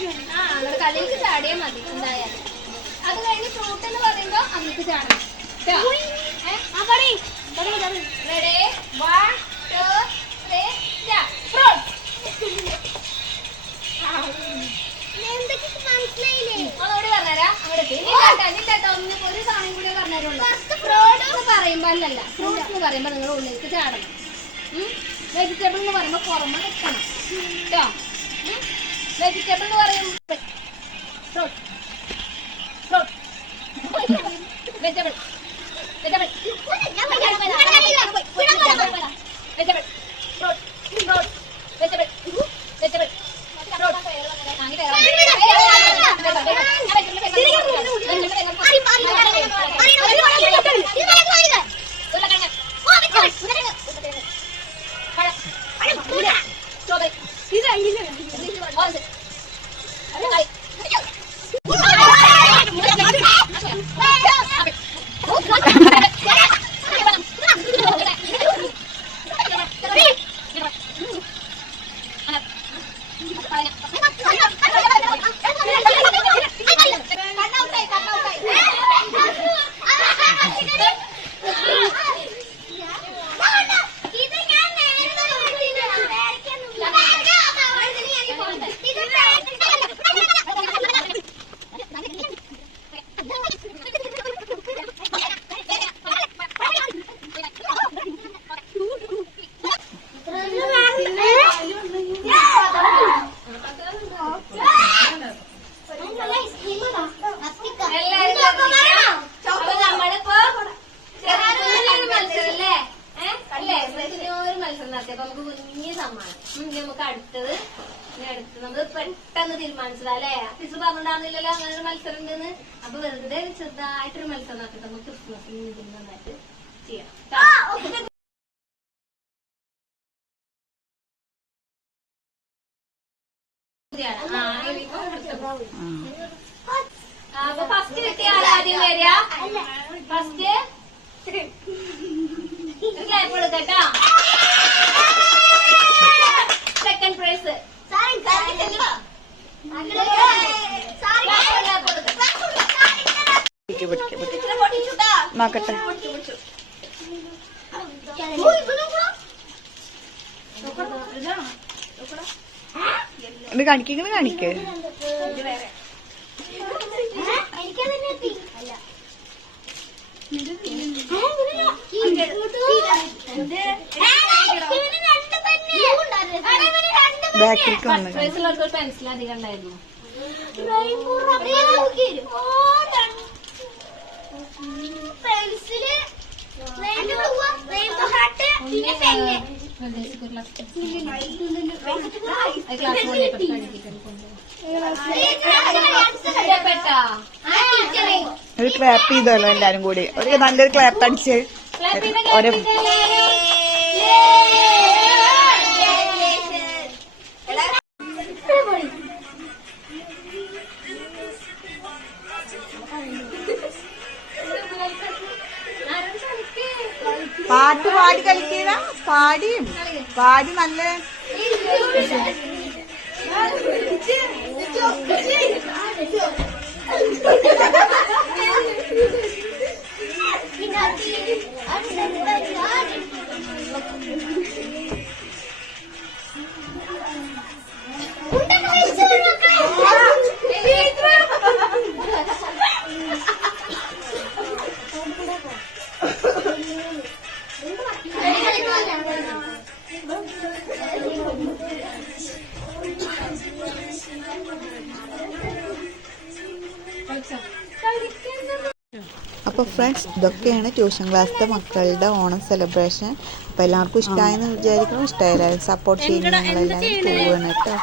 നമ്മുടെ കളിയിലേക്ക് ചാടിയാൽ മതി എന്തായാലും. അത് കഴിഞ്ഞ് ഫ്രൂട്ട് എന്ന് പറയുമ്പോ അതിലേക്ക് ചാടണം. Ready 1 2 3 fruit. അതോട് പറഞ്ഞുതരാം. അവിടെ ഒന്നും ഒരു സാധനം കൂടെ പറഞ്ഞുതരുള്ളൂ. ഫ്രൂട്ട് എന്ന് പറയുമ്പോ അല്ലല്ല, ഫ്രൂട്ട്സ് എന്ന് പറയുമ്പോ നിങ്ങൾ ഉള്ളിലേക്ക് ചാടണം. വെജിറ്റബിൾ എന്ന് പറയുമ്പോ പുറമെ നിൽക്കണം കേട്ടോ. വെജിറ്റബിൾ എന്ന് പറയുമ്പോൾ fruit fruit vegetable vegetable vegetable fruit fruit vegetable vegetable നമുക്ക് അടുത്തത് നമ്മൾ പെട്ടെന്ന് തീരുമാനിച്ചതാ അല്ലേ? ടീച്ചർ പറഞ്ഞിട്ടുണ്ടാകുന്നില്ലല്ലോ അങ്ങനെ ഒരു മത്സരം ഉണ്ടെന്ന്. അപ്പൊ വെറുതെ ചെറുതായിട്ടൊരു മത്സരം നടത്തിട്ട് നമുക്ക് ക്രിസ്മസിന് ഇതിന് നന്നായിട്ട് ചെയ്യണം. അപ്പൊ ഫസ്റ്റ് കിട്ടിയ ആദ്യം വരിക. ഫസ്റ്റ് ക്ലാപ്പ് കൊടുക്കട്ടോ. സെക്കൻഡ് പ്രൈസ് നോക്കട്ടെ. ഇത് കാണിക്കുന്നത് കാണിക്ക്. ബാക്കിലേക്ക് വന്നു. പെൻസിൽ അധികം ഉണ്ടായിരുന്നു. ഒരു ക്ലാപ്പ് ചെയ്തല്ലോ എല്ലാരും കൂടി. ഒരു നല്ലൊരു ക്ലാപ്പ് അടിച്ച് ഒരു പാട്ട് പാടി കളിക്കുക. പാടി നല്ല അപ്പോൾ ഫ്രണ്ട്സ്, ഇതൊക്കെയാണ് ട്യൂഷൻ ക്ലാസ്സിലെ മക്കളുടെ ഓണം സെലിബ്രേഷൻ. അപ്പോൾ എല്ലാവർക്കും ഇഷ്ടമായെന്ന് വിചാരിക്കണം. ഇഷ്ടമായാലും സപ്പോർട്ട് ചെയ്യുന്ന ഞങ്ങളെല്ലാവരും പോവുകയാണ് കേട്ടോ.